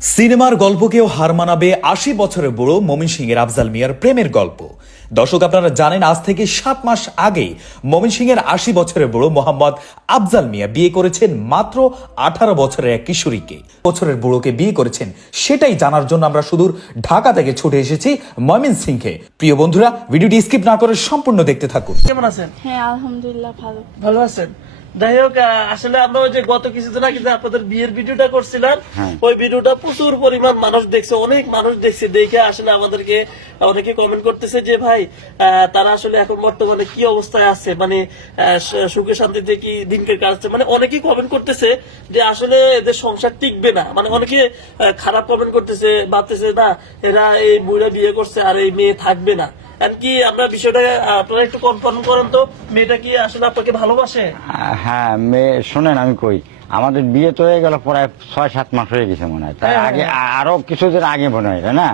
সিনেমার গল্পকেও হার মানাবে ৮০ বছরের বুড়ো ময়মনসিংহের আফজাল মিয়ার প্রেমের গল্প। দর্শক, আপনারা জানেন আজ থেকে ৭ মাস আগে ময়মনসিংহের ৮০ বছরের বুড়ো মোহাম্মদ আফজাল মিয়া বিয়ে করেছেন মাত্র ১৮ বছরের এক কিশোরীকে। বছরের বুড়োকে বিয়ে করেছেন সেটাই জানার জন্য আমরা সুদূর ঢাকা থেকে ছুটে এসেছি ময়মনসিংহে। প্রিয় বন্ধুরা, ভিডিওটি স্কিপ না করে সম্পূর্ণ দেখতে থাকুন। কেমন আছেন? হ্যাঁ, আলহামদুলিল্লাহ ভালো। ভালো আছেন? যাই হোক, আসলে আমরা ওই যে গত কিছুদিন আগে যে আপনাদের বিয়ের ভিডিওটা করছিলাম, ওই ভিডিওটা প্রচুর পরিমাণ মানুষ দেখছে, অনেক মানুষ দেখছে। দেখে আসলে আমাদেরকে অনেকে কমেন্ট করতেছে যে ভাই, তারা আসলে এখন বর্তমানে কি অবস্থায় আছে, মানে সুখে শান্তিতে কি দিনকে কাটছে, মানে অনেকেই কমেন্ট করতেছে যে আসলে এদের সংসার টিকবে না। মানে অনেকে খারাপ কমেন্ট করতেছে, ভাবতেছে না এরা এই বুড়া বিয়ে করছে আর এই মেয়ে থাকবে না। কি আমরা বিষয়টা আপনারা একটু কনফার্ম করেন তো, মেয়েটা কি আসলে আপনাকে ভালোবাসে? হ্যাঁ, মেয়ে শোনেন, আমি কই আমাদের বিয়ে তো হয়ে গেল প্রায় ৬-৭ মাস হয়ে গেছে মনে হয়। তার আগে আরো কিছুদিন আগে মনে হয়, তাই না?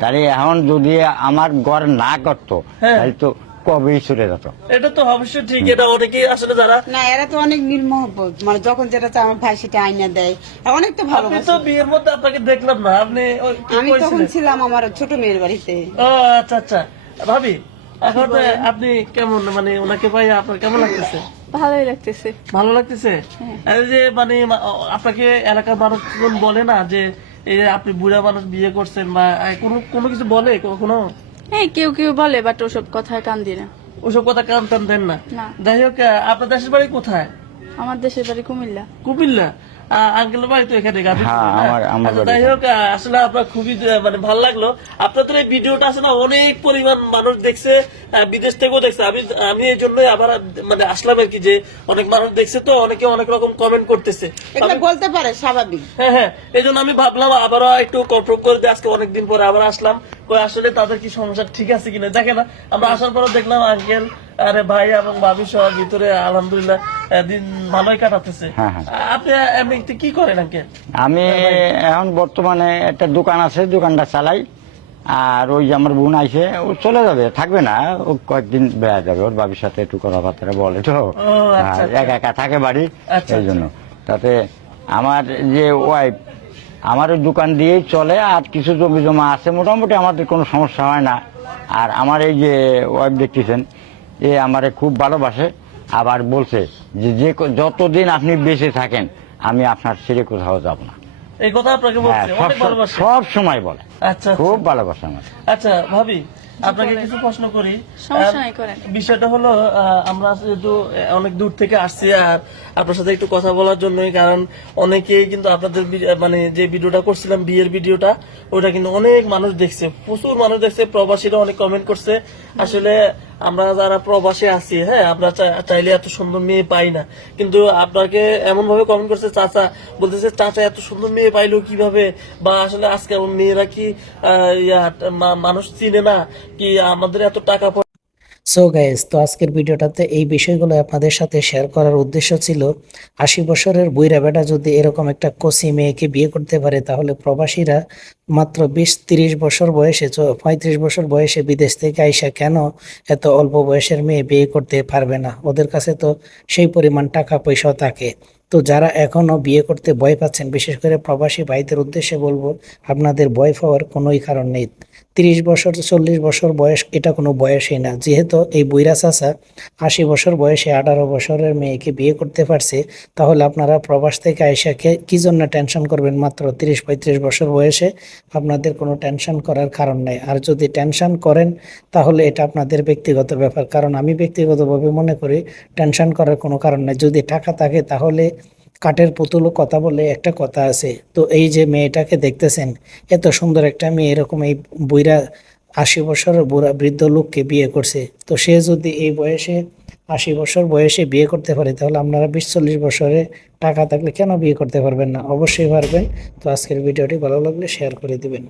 তাহলে এখন যদি আমার ঘর না করতো তাহলে তো কবেই চলে যেত। এটা তো অবশ্যই ঠিক। এটা অনেকেই আসলে যারা না, এরা তো অনেক নির্মহব্বত, মানে যখন যেটা চায় আমার ভাই সেটা আইনা দেয়, অনেক তো ভালো। আপনি তো বিয়ের মধ্যে আপনাকে দেখলাম না, আপনি আমি তখন ছিলাম আমার ছোট মেয়ের বাড়িতে। ও আচ্ছা আচ্ছা। ভাবি, এখন আপনি কেমন, মানে ওনাকে ভাই আপনার কেমন লাগতেছে? ভালোই লাগতেছে। ভালো লাগতেছে? এই যে মানে আপনাকে এলাকার মানুষ বলে না যে এই যে আপনি বুড়া মানুষ বিয়ে করছেন, বা কোনো কিছু বলে কখনো? হ্যাঁ, কেউ কেউ বলে, বাট ওসব কথায় কান দিই না। ওসব কথা কান টান দেন না? যাই হোক, আপনার দেশের বাড়ি কোথায়? আমার দেশের বাড়ি কুমিল্লা। কুমিল্লা? আঙ্কেল বাড়ি তো এখানে গাজীপুর। হ্যাঁ, যাই হোক, আসলে আপনার খুবই মানে ভালো লাগলো। আপনাদের এই ভিডিওটা আছে না, অনেক পরিমাণ মানুষ দেখছে, বিদেশ থেকেও দেখছে। আমি এই জন্যই আবার মানে আসলাম আর কি, যে অনেক মানুষ দেখছে, তো অনেকে অনেক রকম কমেন্ট করতেছে, এগুলো বলতে পারে, স্বাভাবিক। হ্যাঁ হ্যাঁ, এই জন্য আমি ভাবলাম আবারও একটু কনফার্ম করে দিয়ে আজকে অনেকদিন পরে আবার আসলাম, আসলে তাদের কি সংসার ঠিক আছে কিনা। দেখেন, আমরা আসার পর দেখলাম আঙ্কেল আরে ভাই এবং ভাবি সহ ভিতরে আলহামদুলিল্লাহ দিন ভালোই কাটাতেছে। আপনি এমনি কি করেন আঙ্কেল? আমি এখন বর্তমানে একটা দোকান আছে, দোকানটা চালাই। আর ওই যে আমার বোন আইছে, ও চলে যাবে, থাকবে না, ও কয়েকদিন বেড়া যাবে, ওর বাবির সাথে একটু কথাবার্তা বলে, তো একা একা থাকে বাড়ি, এই জন্য। তাতে আমার যে ওয়াইফ আমার ওই দোকান দিয়েই চলে, আর কিছু জমি জমা আছে, মোটামুটি আমাদের কোনো সমস্যা হয় না। আর আমার এই যে ওয়াইফ দেখতেছেন, এ আমারে খুব ভালোবাসে, আবার বলছে যে যতদিন আপনি বেঁচে থাকেন আমি আপনার ছেড়ে কোথাও যাব না। এই কথা আপনাকে বলছে? অনেক ভালোবাসে, সব সময় বলে। আচ্ছা, খুব ভালোবাসে আমার। আচ্ছা ভাবি, আপনাকে কিছু প্রশ্ন করি। বিষয়টা হলো, আমরা যেহেতু অনেক দূর থেকে আসছি আর আপনার সাথে একটু কথা বলার জন্যই, কারণ অনেকেই কিন্তু আপনাদের মানে যে ভিডিওটা করছিলাম বিয়ের ভিডিওটা, ওটা কিন্তু অনেক মানুষ দেখছে, প্রচুর মানুষ দেখছে, প্রবাসীরা অনেক কমেন্ট করছে। আসলে আমরা যারা প্রবাসী আছি, হ্যাঁ, আমরা চাইলে এত সুন্দর মেয়ে পাই না, কিন্তু আপনাকে এমন ভাবে কমেন্ট করছে, চাচা বলতেছে চাচা এত সুন্দর মেয়ে পাইলো কিভাবে, বা আসলে আজকে মেয়েরা কি মানুষ চিনে না, কি আমাদের এত টাকা। সো গাইজ, তো আজকের ভিডিওটাতে এই বিষয়গুলো আপনাদের সাথে শেয়ার করার উদ্দেশ্য ছিল ৮০ বছরের বুইরা বেটা যদি এরকম একটা কচি মেয়েকে বিয়ে করতে পারে, তাহলে প্রবাসীরা মাত্র ২০-৩০ বছর বয়সে ৩৫ বছর বয়সে বিদেশ থেকে আইসা কেন এত অল্প বয়সের মেয়ে বিয়ে করতে পারবে না? ওদের কাছে তো সেই পরিমাণ টাকা পয়সাও থাকে। তো যারা এখনও বিয়ে করতে ভয় পাচ্ছেন, বিশেষ করে প্রবাসী ভাইদের উদ্দেশ্যে বলবো, আপনাদের ভয় পাওয়ার কোনোই কারণ নেই। ৩০ বছর ৪০ বছর বয়স এটা কোনো বয়সই না। যেহেতু এই বুইরা চাচা ৮০ বছর বয়সে ১৮ বছরের মেয়েকে বিয়ে করতে পারছে, তাহলে আপনারা প্রবাস থেকে আইসা কি জন্য টেনশন করবেন? মাত্র ৩০-৩৫ বছর বয়সে আপনাদের কোনো টেনশন করার কারণ নেই। আর যদি টেনশন করেন তাহলে এটা আপনাদের ব্যক্তিগত ব্যাপার, কারণ আমি ব্যক্তিগতভাবে মনে করি টেনশন করার কোনো কারণ নেই। যদি টাকা থাকে তাহলে কাঠের পুতুলও কথা বলে একটা কথা আছে। তো এই যে মেয়েটাকে দেখতেছেন, এত সুন্দর একটা মেয়ে এরকম এই বুইরা ৮০ বছরের বুড়া বৃদ্ধ লোককে বিয়ে করছে, তো সে যদি এই বয়সে ৮০ বছর বয়সে বিয়ে করতে পারে, তাহলে আপনারা ২০-৪০ বছরে টাকা থাকলে কেন বিয়ে করতে পারবেন না? অবশ্যই পারবেন। তো আজকের ভিডিওটি ভালো লাগলে শেয়ার করে দিবেন।